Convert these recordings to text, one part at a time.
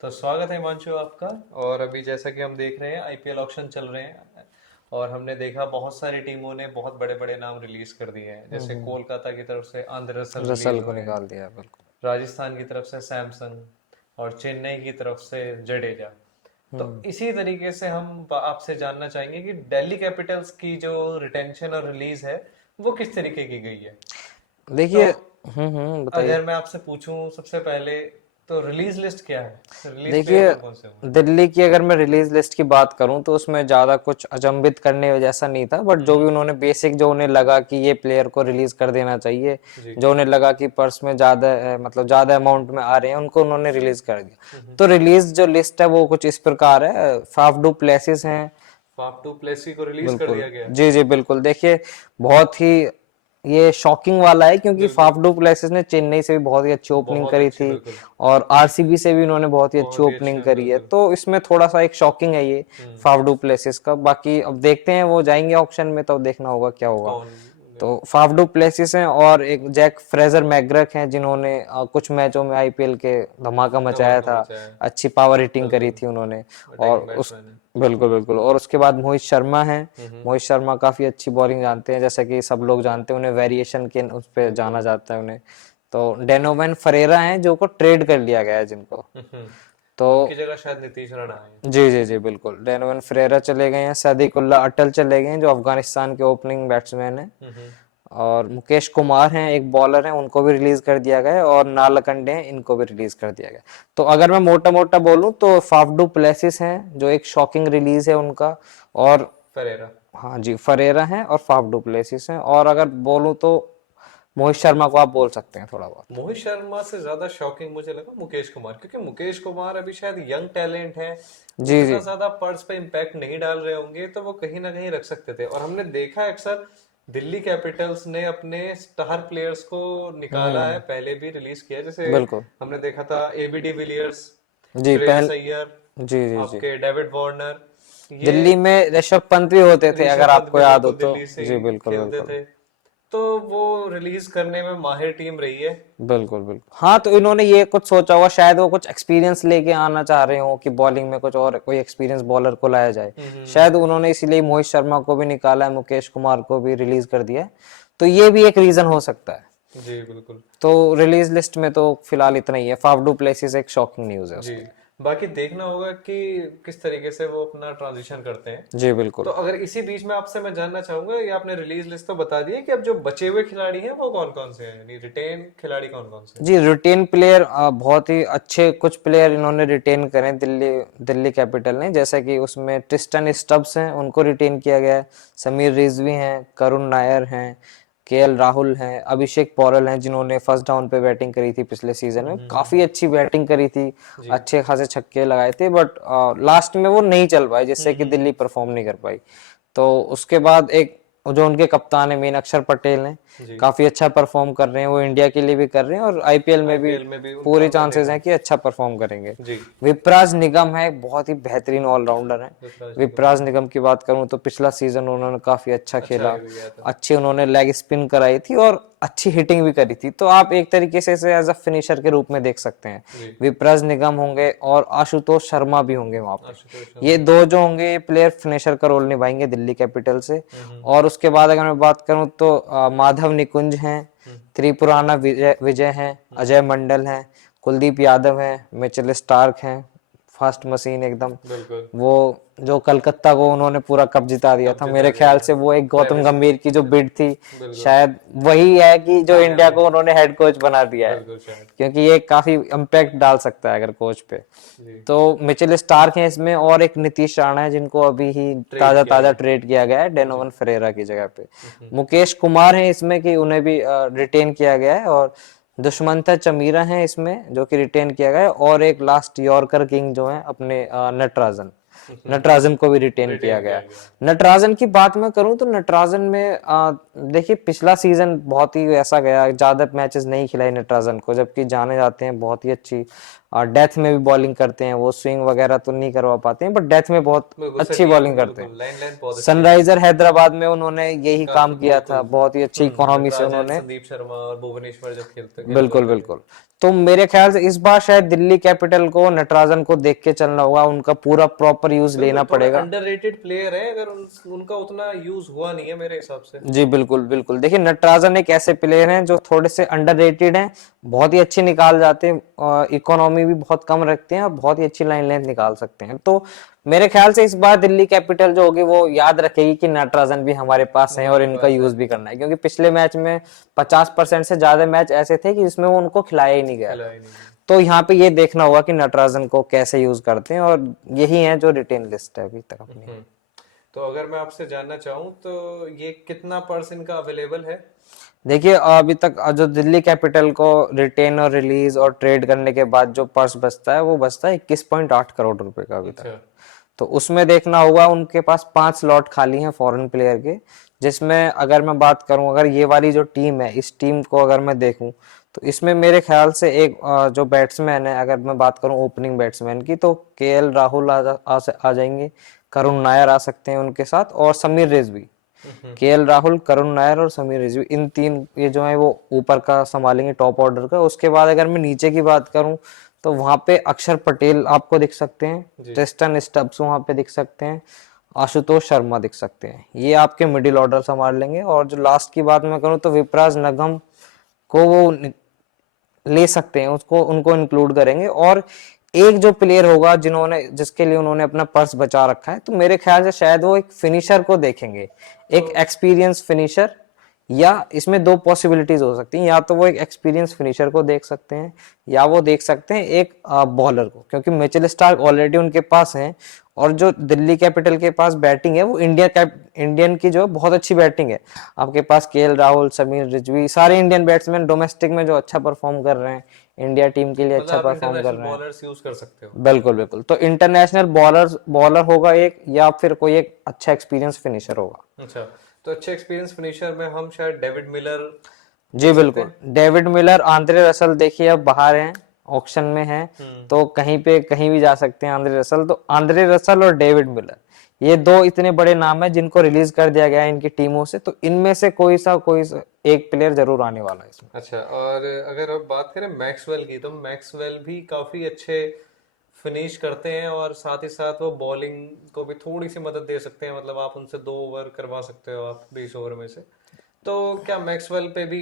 तो स्वागत है हिमांशु आपका। और अभी जैसा कि हम देख रहे हैं आईपीएल ऑक्शन चल रहे हैं और हमने देखा बहुत सारी टीमों ने बहुत बड़े बड़े नाम रिलीज कर दिए हैं। जैसे कोलकाता की तरफ से आंद्रे रसल रिलीज रसल को हुए हैं, निकाल दिया बिल्कुल। राजस्थान की तरफ से सैमसन और चेन्नई की तरफ से जडेजा। तो इसी तरीके से हम आपसे जानना चाहेंगे कि दिल्ली कैपिटल्स की जो रिटेंशन और रिलीज है वो किस तरीके की गई है। तो देखिए। बताइए। अगर मैं आपसे पूछूं सबसे पहले, तो रिलीज लिस्ट क्या है, रिलीज प्लेयर देखिए, कौन कौन से हुए। दिल्ली की अगर मैं रिलीज लिस्ट की बात करूं तो उसमें ज्यादा कुछ अचंभित करने जैसा नहीं था, बट जो भी उन्होंने बेसिक, जो उन्हें लगा कि ये प्लेयर को रिलीज कर देना चाहिए, जी। जो उन्हें लगा कि पर्स में ज्यादा मतलब ज्यादा अमाउंट में आ रहे हैं, उनको उन्होंने रिलीज कर दिया। तो रिलीज जो लिस्ट है वो कुछ इस प्रकार है। फाफ डू प्लेसिस हैं। फाफ टू प्लेसी को रिलीज कर बिल्कुल। दिया गया है। जी जी बिल्कुल। देखिए, बहुत ही ये शॉकिंग वाला है क्योंकि बिल्कुल। फाफ डू प्लेसिस ने चेन्नई से भी बहुत ही अच्छी ओपनिंग बहुत करी अच्छी, थी बिल्कुल। और आरसीबी से भी उन्होंने बहुत ही अच्छी बहुत ही ओपनिंग अच्छे, करी है, बिल्कुल। तो इसमें थोड़ा सा एक शॉकिंग है ये फाफ डू प्लेसिस का। बाकी अब देखते हैं, वो जाएंगे ऑक्शन में तो देखना होगा क्या होगा। कौन। तो फाफ डू प्लेसिस हैं और एक जैक फ्रेजर मैग्रक हैं जिन्होंने कुछ मैचों में आईपीएल के धमाका मचाया धमाका था। मचाया है। अच्छी पावर हिटिंग करी बिल्कुल। थी उन्होंने। और अटैकिंग उस बैट्समैन है। बिल्कुल बिल्कुल। और उसके बाद मोहित शर्मा हैं। हम्म। मोहित शर्मा काफी अच्छी बॉलिंग जानते हैं, जैसा कि सब लोग जानते हैं उन्हें, वेरिएशन के उस पर जाना बिल्कुल। जाता है उन्हें। तो डेनोवेन फरेरा हैं जो को ट्रेड कर लिया गया है जिनको। तो उनकी जगह शायद नीतीश राणा है। जी जी जी बिल्कुल, डेनोवेन फरेरा चले गए हैं, सदीकुल्ला अटल चले गए हैं जो अफगानिस्तान के ओपनिंग बैट्समैन हैं। हम्म। और मुकेश कुमार हैं, एक बॉलर हैं, उनको भी रिलीज कर दिया गया है। और नालकंडे हैं, इनको भी रिलीज कर दिया गया। तो अगर मैं मोटा मोटा बोलूं तो फाफ डू प्लेसिस हैं जो एक शॉकिंग रिलीज है उनका। और फरेरा। हाँ जी, फरेरा हैं और फाफ डू प्लेसिस हैं। और अगर बोलूं तो मोहित शर्मा को आप बोल सकते हैं थोड़ा बहुत। मोहित शर्मा से ज्यादा शॉकिंग मुझे लगा मुकेश कुमार, क्योंकि मुकेश कुमार अभी शायद यंग टैलेंट है, जी उतना जी। ज्यादा पर्स पे इम्पैक्ट नहीं डाल रहे होंगे, तो वो कहीं ना कहीं रख सकते थे। और हमने देखा है अक्सर दिल्ली कैपिटल्स ने अपने स्टार प्लेयर्स को निकाला है, पहले भी रिलीज किया है। जैसे बिल्कुल। हमने देखा था एबी डिविलियर्स, जी श्रेयस पहल अय्यर, जी जी जी। आपके डेविड वार्नर, ये दिल्ली में ऋषभ पंत भी होते थे ऋषभ अगर पंत आपको भी याद हो बिल्कुल तो। दिल्ली से जी ही बिल्कुल खेलते बिल्कुल। थे। तो वो रिलीज करने में माहिर टीम रही है। बिल्कुल बिल्कुल। हाँ, तो इन्होंने ये कुछ सोचा होगा, शायद वो कुछ एक्सपीरियंस लेके आना चाह रहे हो कि बॉलिंग में कुछ और कोई एक्सपीरियंस बॉलर को लाया जाए। शायद उन्होंने इसीलिए मोहित शर्मा को भी निकाला है, मुकेश कुमार को भी रिलीज कर दिया है। तो ये भी एक रीजन हो सकता है। जी बिल्कुल। तो रिलीज लिस्ट में तो फिलहाल इतना ही है। फाफ डू प्लेसिस एक शॉकिंग न्यूज है जी। उसकी। बाकी देखना होगा कि किस तरीके से वो अपना ट्रांजिशन करते हैं। जी तो बिल्कुल। अगर इसी बीच में आपसे मैं जानना चाहूंगा, ये आपने रिलीज लिस्ट तो बता दी है कि अब जो बचे हुए खिलाड़ी हैं वो कौन कौन से हैं, यानी रिटेन खिलाड़ी कौन कौन से हैं। जी, रिटेन प्लेयर बहुत ही अच्छे कुछ प्लेयर इन्होंने रिटेन करे दिल्ली दिल्ली कैपिटल ने, जैसा कि उसमें ट्रिस्टन स्टब्स हैं, उनको रिटेन किया गया है। समीर रिजवी हैं, करुण नायर हैं, केएल राहुल हैं, अभिषेक पौरल हैं जिन्होंने फर्स्ट डाउन पे बैटिंग करी थी पिछले सीजन में, काफी अच्छी बैटिंग करी थी, जी। अच्छे खासे छक्के लगाए थे, बट लास्ट में वो नहीं चल पाए जिससे कि दिल्ली परफॉर्म नहीं कर पाई। तो उसके बाद एक जो उनके कप्तान है मीनाक्षर पटेल हैं, जी। काफी अच्छा परफॉर्म कर रहे हैं, वो इंडिया के लिए भी कर रहे हैं और आईपीएल में भी आईपीएल में भी उनका पूरे मैं चांसेस देखा। हैं कि अच्छा परफॉर्म करेंगे। जी। विपराज निगम है, बहुत ही बेहतरीन ऑलराउंडर है। ऋतुराज निगम विपराज भी निगम की बात करूं तो पिछला सीजन उन्होंने काफी अच्छा अच्छा खेला, गया था। अच्छी उन्होंने लेग स्पिन कराई थी और अच्छी हिटिंग भी करी थी। तो आप एक तरीके से इसे एज अ फिनिशर के रूप में देख सकते हैं। जी। विपराज निगम होंगे और आशुतोष शर्मा भी होंगे वहां पे। आशुतोष ये शर्मा। दो जो होंगे, ये प्लेयर फिनिशर का रोल निभाएंगे दिल्ली कैपिटल से। और उसके बाद अगर मैं बात करूं तो माधव निकुंज हैं, त्रिपुराना विजय विजय हैं, अजय मंडल हैं, कुलदीप यादव हैं, मिचेल स्टार्क हैं, फास्ट मशीन एकदम। बिल्कुल। वो जो कलकत्ता को उन्होंने पूरा कप जिता दिया कब था, जिता मेरे दिया ख्याल था। से वो एक गौतम ट्रेविस। गंभीर की जो बिड थी, बिल्कुल। शायद वही है कि जो इंडिया कामयाबी। को उन्होंने हेड कोच बना दिया है, बिल्कुल शायद। क्योंकि ये काफी इम्पैक्ट डाल सकता है अगर कोच पे। जी। तो मिचेल स्टार्क है इसमें और एक नीतीश राणा है जिनको अभी ही ट्रेड ताजा किया ताजा गया। ट्रेड किया गया है जी। डेनोवन फरेरा की जगह पे। मुकेश कुमार है इसमें कि उन्हें भी रिटेन किया गया है। और दुष्मंता चमीरा है इसमें जो कि रिटेन किया गया है। और एक लास्ट यॉर्कर किंग जो है अपने नटराजन, नटराजन को भी रिटेन किया रिटेन गया किया है। गया। नटराजन की बात मैं करूं तो नटराजन में देखिए पिछला सीजन बहुत ही ऐसा गया, ज्यादा मैचेस नहीं खिलाई नटराजन को, जबकि जाने जाते हैं बहुत ही अच्छी डेथ में भी बॉलिंग करते हैं, वो स्विंग वगैरह तो नहीं करवा पाते हैं, बट डेथ में बहुत बिल्कुल अच्छी सटीक, बॉलिंग करते हैं। बिल्कुल लाइन लेंथ बहुत अच्छी है। सनराइजर हैदराबाद में उन्होंने यही काम काफी किया था, बिल्कुल। बहुत ही अच्छी इकोनॉमी से नटराजन, उन्होंने। संदीप शर्मा और भुवनेश्वर जब खेल बिल्कुल रहे थे। बिल्कुल। तो मेरे ख्याल से इस बार शायद दिल्ली कैपिटल को नटराजन को देख के चलना होगा, उनका पूरा प्रॉपर यूज बिल्कुल लेना थोड़े पड़ेगा। अंडररेटेड प्लेयर है, अगर उनका उतना यूज हुआ नहीं है मेरे हिसाब से। जी बिल्कुल बिल्कुल। देखिए नटराजन एक ऐसे प्लेयर हैं जो थोड़े से अंडररेटेड हैं, बहुत ही अच्छी निकाल जाते हैं, इकोनॉमी भी बहुत कम रखते हैं और बहुत ही अच्छी लाइन लेंथ निकाल सकते हैं। तो मेरे ख्याल से इस बार दिल्ली कैपिटल जो होगी वो याद रखेगी कि नटराजन भी हमारे पास है और हमारे इनका पास है। यूज भी करना है, क्योंकि पिछले मैच में 50% से ज्यादा मैच ऐसे थे कि जिसमें वो उनको खिलाया ही नहीं गया खिला था। ही नहीं है। तो यहाँ पे ये देखना होगा कि नटराजन को कैसे यूज करते हैं, और यही है जो रिटेन लिस्ट है अभी तक अपनी। हम्म। तो अगर मैं आपसे जानना चाहूँ तो ये कितना % का अवेलेबल है? देखिए अभी तक जो दिल्ली कैपिटल को रिटेन और रिलीज और ट्रेड करने के बाद जो पर्स बचता है वो बचता है 21.8 करोड़ रुपए का अभी तक। अच्छा। तो उसमें देखना होगा, उनके पास 5 स्लॉट खाली हैं फॉरेन प्लेयर के, जिसमें अगर मैं बात करूं, अगर ये वाली जो टीम है इस टीम को अगर मैं देखूं तो इसमें मेरे ख्याल से एक जो बैट्समैन है, अगर मैं बात करूं ओपनिंग बैट्समैन की, तो केएल राहुल आ जाएंगे, करुण नायर आ सकते हैं उनके साथ, और समीर रिजवी। केएल राहुल, करुण नायर और समीर रिजवी, इन तीन ये जो है वो ऊपर का संभालेंगे टॉप ऑर्डर का। उसके बाद अगर मैं नीचे की बात करूं तो वहां पे अक्षर पटेल आपको दिख सकते हैं, जी। ट्रिस्टन स्टब्स वहां पे दिख सकते हैं, आशुतोष शर्मा दिख सकते हैं, ये आपके मिडिल ऑर्डर संभाल लेंगे। और जो लास्ट की बात मैं करूं तो विपराज नगम को वो ले सकते हैं, उसको उनको इंक्लूड करेंगे। और एक जो प्लेयर होगा जिन्होंने जिसके लिए उन्होंने अपना पर्स बचा रखा है, तो मेरे ख्याल से शायद वो एक फिनिशर को देखेंगे, एक तो एक्सपीरियंस फिनिशर। या इसमें दो पॉसिबिलिटीज हो सकती हैं, या तो वो एक एक्सपीरियंस फिनिशर को देख सकते हैं, या वो देख सकते हैं एक बॉलर को, क्योंकि मिचेल स्टार्क ऑलरेडी उनके पास हैं। और जो दिल्ली कैपिटल के पास बैटिंग है वो इंडियन की जो बहुत अच्छी बैटिंग है। आपके पास केएल राहुल, समीर रिजवी, सारे इंडियन बैट्समैन डोमेस्टिक में जो अच्छा परफॉर्म कर रहे हैं, इंडिया टीम के लिए मतलब अच्छा आप परफॉर्म कर इंटरनेशनल रहे हैं। बॉलर्स यूज कर सकते हो। बिल्कुल बिल्कुल। तो इंटरनेशनल बॉलर होगा एक, या फिर कोई एक अच्छा एक्सपीरियंस फिनिशर होगा। अच्छा, तो अच्छे एक्सपीरियंस फिनिशर में हम शायद डेविड मिलर जी देख सकते बिल्कुल। हैं। डेविड मिलर, आंद्रे रसल देखिए अब बाहर हैं, ऑक्शन में हैं, हम्म। तो कहीं पे कहीं भी जा सकते हैं आंद्रे रसल। तो आंद्रे रसल और डेविड मिलर, ये दो इतने बड़े नाम हैं जिनको रिलीज कर दिया गया है इनकी टीमों से, तो इनमें से कोई सा एक प्लेयर जरूर आने वाला है इसमें। अच्छा, और अगर अब बात करें मैक्सवेल की, तो मैक्सवेल भी काफी अच्छे फिनिश करते हैं और साथ ही साथ वो बॉलिंग को भी थोड़ी सी मदद दे सकते हैं, मतलब आप उनसे 2 ओवर करवा सकते हो आप 20 ओवर में से। तो क्या मैक्सवेल पे भी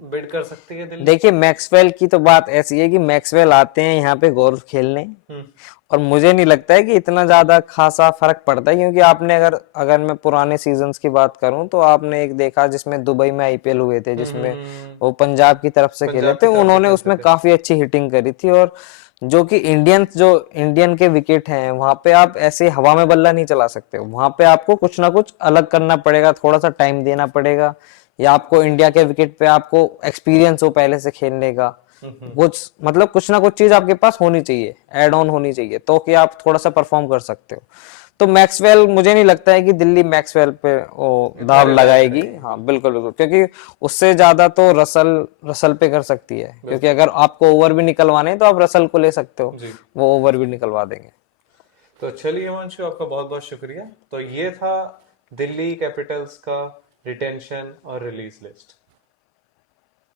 बिड कर सकती है दिल्ली? देखिए मैक्सवेल की तो बात ऐसी है कि मैक्सवेल आते हैं यहाँ पे गोल्फ खेलने, हम्म। और मुझे नहीं लगता है कि इतना ज्यादा खासा फर्क पड़ता है, क्योंकि आपने अगर अगर मैं पुराने सीजन्स की बात करूं तो आपने एक देखा जिसमें दुबई में आईपीएल हुए थे, जिसमें वो पंजाब की तरफ से खेले पंजाब थे, की तरफ से उन्होंने खेलते उसमें थे। काफी अच्छी हिटिंग करी थी। और जो कि इंडियन के विकेट हैं वहां पे आप ऐसे हवा में बल्ला नहीं चला सकते हो, वहां पे आपको कुछ ना कुछ अलग करना पड़ेगा, थोड़ा सा टाइम देना पड़ेगा, या आपको इंडिया के विकेट पे आपको एक्सपीरियंस हो पहले से खेलने का, कुछ मतलब कुछ ना कुछ चीज आपके पास होनी चाहिए, एड ऑन होनी चाहिए, तो कि आप थोड़ा सा परफॉर्म कर सकते हो। तो मैक्सवेल, मुझे नहीं लगता है कि दिल्ली मैक्सवेल पे वो इतना दाव रिलायंस लगाएगी। रहेगी। हाँ बिल्कुल बिल्कुल, क्योंकि उससे ज्यादा तो रसल पे कर सकती है, क्योंकि बिल्कुल। अगर आपको ओवर भी निकलवाने हैं तो आप रसल को ले सकते हो, जी। वो ओवर भी निकलवा देंगे। तो चलिए हिमांशु, आपका बहुत बहुत शुक्रिया। तो ये था दिल्ली कैपिटल्स का रिटेंशन और रिलीज लिस्ट।